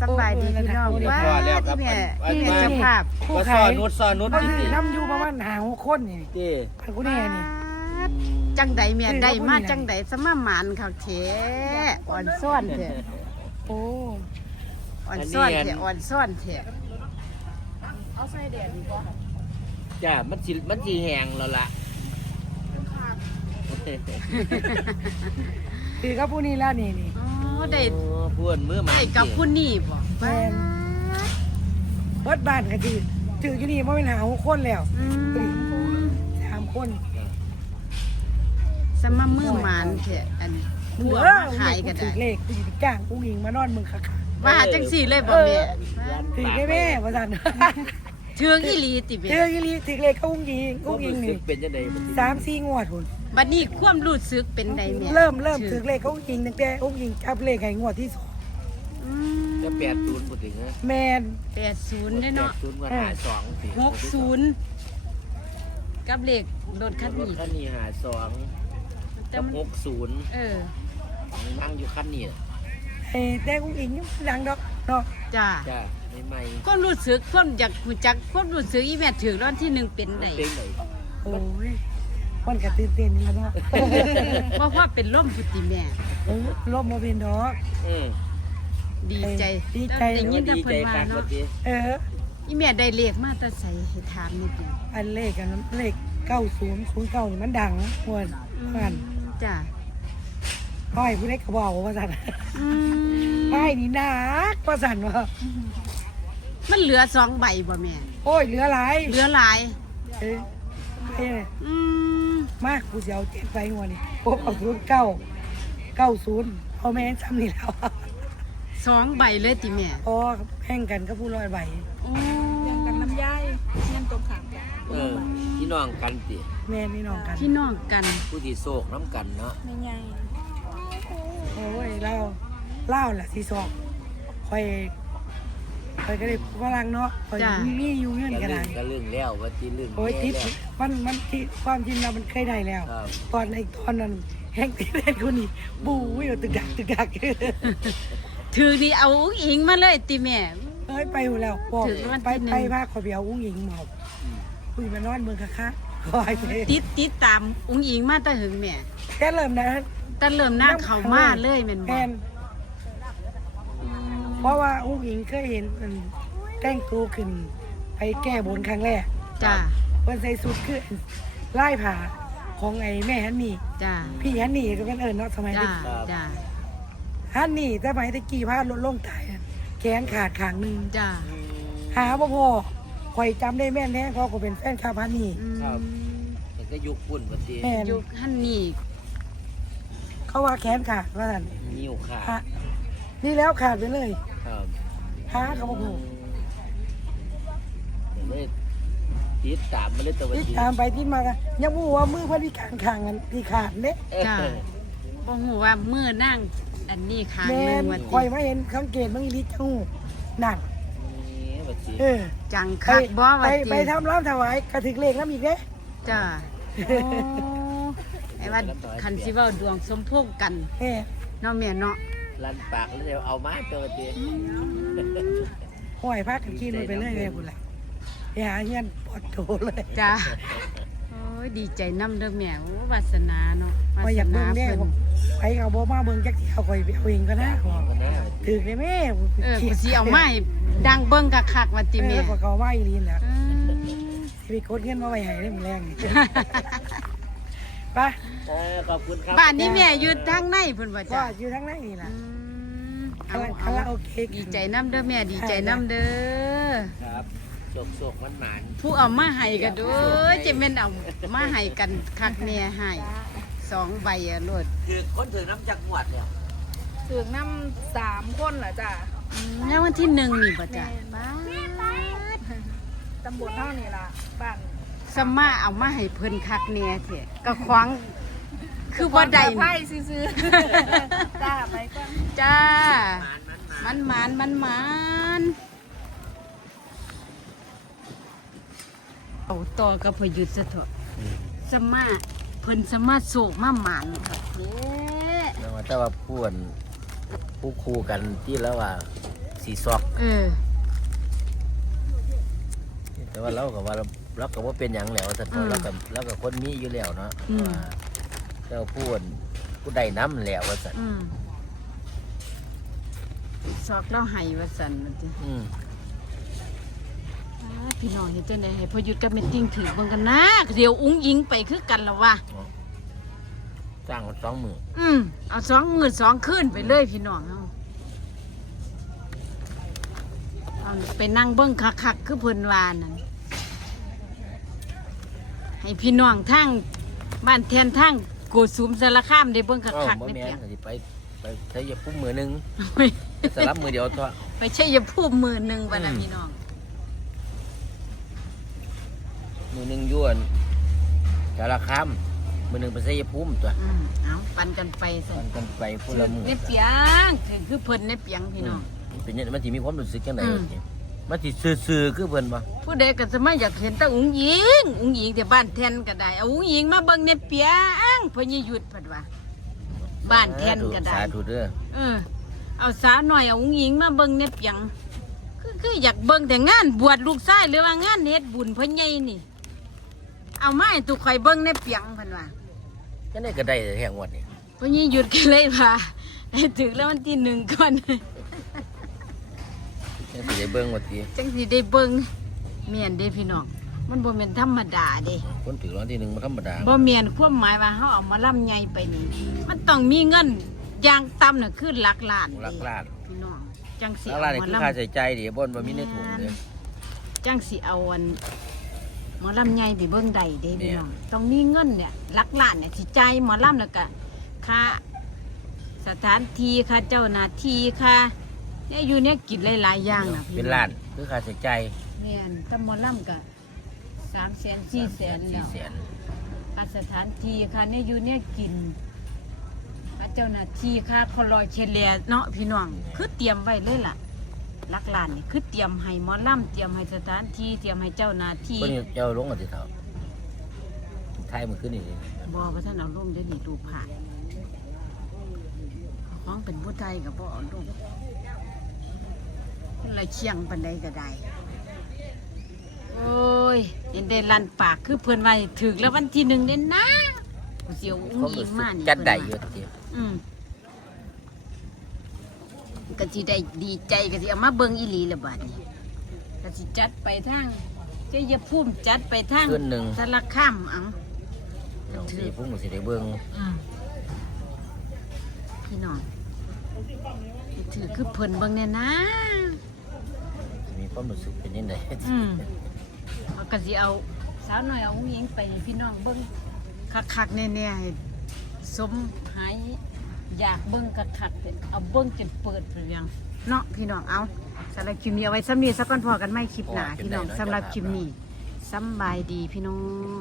สำบายดีพี่น้องโอ้ว่าพอแล้วครับที่แม่อันที่แม่อันเจ้าภาพผู้ก็ขาซ่อยนุดซ่อนุดมันนี่สิน้ำอยู่ประมาณหาหกคนนี่ที่ไปกูแน่นี่จังใดแม่เอ้ยได้เราบ่มามีหยังจังใดสมาหมานเขาเถอ่อนซ่อนเถอะโอ้อ่อนซ่อนเถอะอ่อนซ่อนเถอะจ้ามันสิมันสิแห้งแล้วล่ะคือกับผู้นี้แล้วนี่นี่อ๋อได้ โอ้พูนมือหมาได้กับผู้นี่บ่แม่นเบิดบ้านกันถือถืออยู่นี่บ่เป็นหาหกคนแล้วอืมสามคน สมามือหมานเถอะอันมึผู้งเอาเออมาขายก็ถืได้อเลขกูสิไปจ้างกูหญิงมานอนมึงคักว่าหาจังสี่เลยบ่แม่ๆถือได้แม่ว่าซั่นเทืองอีหลีติถืแม่ออีหลีถือเลขเขาอุ้งยิงก็อุ้งยิงรู้สึนี่กเป็นจังได๋มันสิสามสี่งวดพุ่นบัดนี้ความรู้สึกเป็นใดแม่เริ่มเริ่มถือเลขเขาอุ้งยิงตั้งแต่อุ้งยิงจับเลขให้งวดที่สองอื จะมแปดศูนย์บ่ถึงนะแมน แปดศูนย์ได้เนาะแปดศูนย์ว่าหาสองสิหกศูนย์กับเลขรถคันรถนี้คันนี้หาสองแต่กับมันหกศูนย์เออนั่งอยู่คันนี้ไอ้แต่อุ้งยิงยังดังดอกเนาะจ้าจ้าใหม่ความรู้สึกความอยากรู้จักความรู้สึกอีแม่ถือรางวัลที่หนึ่งเป็นๆไดเป็นไหนโอ้ยมันก็ตื่นเต้นอยู่แล้วเนาะเพราะว่าเป็นล่มพุติแม่เออลบมาเป็นดอกเออ ดีใจดีใจ ได้ยินแต่ดีเพิ่ใจนว่าคักว่าเนาะติเออ อีแม่ได้เลขมาแต่ใส่ให้ถามนิดหนึงอันเลขกันเลขเก้าศูนย์ศูนย์เก้านี่มันดังมวนมันจ้าป้ายผู้ใดก็บอกว่าสั่นอืมป้ายนี่หนักว่าสั่นว่ามันเหลือสองใบบ่แม่ โอ้ยเหลือหลายเหลือหลาย เออเอ้ยอืมมากกูจะเอาเจ็ดไปงวดนี่โอ้เอาศูนย์เก้าเก้าศูนย์เอาแม่งซ้ำนี่แล้ว สองใบเลยติแม่อ๋อแข่งกันก็ผู้ร้อยใบโอ้ยังกันน้ำย่ายเงี้ยตรงขางกันเออพี่น้องกันติแม่นี่น้องกันพี่น้องกันผู้ที่โศกน้ำกันเนาะไม่ย่ายโอ้ยเล่าเล่าแหละสีสอกคอยคอยก็ได้ฝรั่งเนาะคอยมีอยู่เงื่อนก็กันเรื่ได้องก็เรื่องแล้วว่าที่เรื่องโอ้ยติดแล้วมันมันที่ความจริงเรามันเคยได้แล้วครับตอนไอ้ตอนนั้นแห้งติดเล่นคนนี้บูวิวตึกดักตึกดัก ถือนี่เอาอุ้งอิงมาเลยติแม่ เอ้ยไปอยู่แล้วบอกถึงวันไปที่หนึ่ง ไปพาขอเบียวอุ้งหญิงหมอบคุยมานอนเมืองคะคะคอยเติดติดตามอุ้งอิงมาแต่หึงแม่แค่เริ่มนะแต่เริ่มหน้าเขามาเลยแม่นแมบ่นเพราะว่าอุ้งหญิงเคยเห็นมันแต่งตัวขึ้น ไปแก้บนครั้งแรกจ้าเพิ่นใส่สุดคือไล่ผ่าของไอ้แม่ฮันนี่ จ้าพี่ฮันนี่ก็เป็นเอิญเนาะสมัยจ้าเด็กจ้า ฮันนี่แต่สมัยตะกี้พาลดลงตายอะแขนขาดข้างหนึงจ้าหาบ่พอข่อยจำได้แม่นแท้เพราะก็เป็นแฟนคลับฮันนี่อืมแต่ก็ยุคปุ่นว่าที่แม่นยุคฮันนี่เขาว่าแขนขาดว่าซั่นนิ้วขาฮะดนี่แล้วขาดไปเลยครับหาเขาบ่พอเลยติดตามมาเลยแตัวติดตามไปติดมากันยังบ่รู้ว่ามือเพิ่นพิการข้างกันที่ขาดเด้ จ้าบ่ฮู้ว่ามือนั่ง อันนี้ข้างแม่หนึงนว่าข่อยติมาเห็นสังเกตมึงอีหลิจังหูนั่นนี่ว่าสิเออจังไปคักบ่ไปว่าติไปทำร้านถวายกระถึกเลขน้ำอีกเด้จ้าโอ้ไอ้ว่าคันสิเว้าดวงสมพงษ์กันเอ้เนาะแม่เนาะลั่นปากแล้วเดี๋ยวเอามาตัวทีห้อยพักกันกินมันไปเรื่อยเลยพุ่นแหละไปหาเงินปอดโถเลยจ้าโอ้ย ดีใจนํเด้อแม่โอ้วาสนาเนาะวาข่อยอสยากนาเบิ่งแน่เพิ่นไปเอาบ่มาเบิ่งจักสิเอาข่อยไปเอาเองก็นะก็น่าถึกเลยแม่เออกูสิเอาไม้ดังเบิ่งคักๆว่าติเอแม่อก็เขาว่าอีหลีนแหละอืม สิไปกดเงินมาไว้ให้ได้มื้อแรงนี่ไปเออขอบคุณครับ บ้านนี้แม่อยู่ทางในเพิ่นว่าก็จ้าอยู่ทั้งนั้นนี่ล่ะอืมเอาคาราเอาโอเกะ ดีใจน้ำเด้อแม่ดีใจน้ำเด้อ ครับ โศกโศกมันหมานผู้เอามาให้กันเด้อจะแม่นเอามาให้กันคักแน่ให้สองใบอะโลดคือคนถือน้ำจักหวัดเนี่ยถึงน้ำสามคนเหรอจ้ะอืมแล้ววันที่หนึ่งนี่บ่จ้ะแม่นตำบลเท่านี้ล่ะบ้านสมมาเอามาให้เพิ่นคักแน่แท้ก็ขวางคือบ่ได้ไพ่นี่ซื้อๆ จ้าไปก่อน จ้าหมาน มันหมานมันหมานมันหมาน ต่อกับพยุทธ์ซะเถอะสมมาเพิ่นสมาโศกมาหมานครับเด้แต่ว่าแต่ว่าพูนผู้คู่กันที่แล้วว่าสีซอก เออแต่ว่าเราก็ว่าเราเราก็ว่าเป็นหยังแล้วแต่อืมเราก็เราก็คนมีอยู่แล้วเนาะอืมว่าเจ้าพูดผู้ใดน้ำแล้วว่าสันอืมซอกเล่าให้ว่าสันมันจะอืม พี่น้องเห็นจังไดให้พอหยุดกับเมตติ้งถือเบิ่งกันนะเดี๋ยวอุ้งยิงไปคือกันแล้ววะสร้างมันสองมืออืมเอาสองมือสองคืนไปเลยพี่น้องเอาเอาไปนั่งเบิ้งคักๆคือเพิ่นวานั่นให้พี่น้องทั้งบ้านแทนทั้งโกสุมสารคามได้เบิ้งเอ้าคักบ่ๆในแม่เปียนงก็สิไปไปใช้ยาพุ่มมือหนึงสลับมือเดียวเท่าไปใช่ยาพูมมือหนึ่งบัดนะอืมพี่น้อง มือหนึงอยวนสารคามมือหนึงไปใช้ยาพุ่มตัวอืมเอาปันกันไปสิมันกันไปพูละมือในเปียงคือเพิ่นในเปียงพี่น้องมเป็นยังมันสิมีความรู้สึกจังไดอืมวะเนี่ยมันสิซื่อๆคือเพิ่นบ่ผู้ใดก็จะมาอยากเห็นแตาอุ้งยิงอุ้งยิงแต่บ้านแทนก็ได้เอาอุ้งยิงมาเบิ่งในเปียงเพนยหยุดเพัดว่าบ้านแทนก็ได้ สาธุเด้อเออเอาสาวหน่อยเอาอุ้งยิงมาเบิ่งในเปียงคือคืออยากเบิ่งแต่งานบวชลูกชายหรือว่างานเฮ็ดบุญเพิ่นใหญ่นี่ เอาไม้ตุกข่อยเบิ่งในเปียงเพิ่นว่าจังได๋ก็ได้แห่งวัดนี่เพิ่นยหยุดก็เลยว่าให้ถึงแล้ววันที่หนึ่งก่อนจังสิได้เบิ่งว่าติจังสิได้เบิ่งเมียนเด้พี่น้องมันบ่แม่นธรรมดาเด้คนถือรางวัลที่หนึ่งบ่ธรรมดาบ่เมียนความหมายว่าเฮาเอามาล่ำใหญ่ไปนี่มันต้องมีเงินอย่างต่ำน่ะคือหลักล้านหลักล้านพี่น้องจังสิหลักเอาล้านนี่มาคือล่ค่าใช้จ่ายดิบ่นบ่มีในถุงเด้อำจังสิเอาอันหม อลำใหญ่ที่เบิ่งใดเด้พี่น้องแม่นต้องมีเงินเนี่ยหลักล้านเนี่ยสิจ่ายหมอลำแล้วก็ค่าสถานที่ค่าเจ้าหน้าที่ค่าเนี่ยอยู่เนี่ยกินหลายๆอย่างน่ะพี่เป็นล้านคือค่าใช้จ่ายแม่นแต่หมอลำก็3แสน4แสนสี่แล้วแสนค่าสถานที่ค่าเนี่ยอยู่เนี่ยกินค่าเจ้าหน้าที่ค่าคอลอยเชลเลียเนาะพี่น้องคือเตรียมไว้เลยล่ะห ลักล้านนี่คือเตรียมให้หมอลำเตรียมให้สถานที่เตรียมให้เจ้าหน้าที่คนนี้เจ้าลงกันสิเท่าไทยมันขึ้นนี่บอว่าท่านเอาลงได้นี่รูปผ่านของเป็นผู้ไทยกับบ่เอาลงอะไรเชียงปันใดก็ได้โอ้ยเห็นได้ลันปากคือเพื่อนว่าถึกแล้ววันที่หนึ่งเด่นนะกูเสียวอุ้งความยิรู้งสึกมานี่จัดได้อเพิ่ยู่นว่าติอืม ก็สิได้ดีใจก็สิเอามาเบิ่งอีหลีละบาดนี้ก็สิจัดไปทางเจ้าอย่าพุ่มจัดไปทางขึ้นหนึ่ง สารข้ามเอัง น้องพี่พุ่งสิได้เบิ่งพี่น้องถือคือเพิ่นเบิ่งเนี่ยนะสิมีความรู้สึกเป็นยังไงอืมเอาก็สิเอาสาวหน่อยเอาหญิงไปให้พี่น้องเบิ่งคักๆแน่ๆให้สมหาย อยากเบิ้งกระขัดเอาเบิ้งจนเปิดเปยังเนาะพี่น้องเอาสำหรับคลิปนี้เอาไว้ซ้ำนี้สักก่อนพอกันไม่คลิปหนาพี่น้องสำหรับคลิปนี้สำบายดีพี่น้อง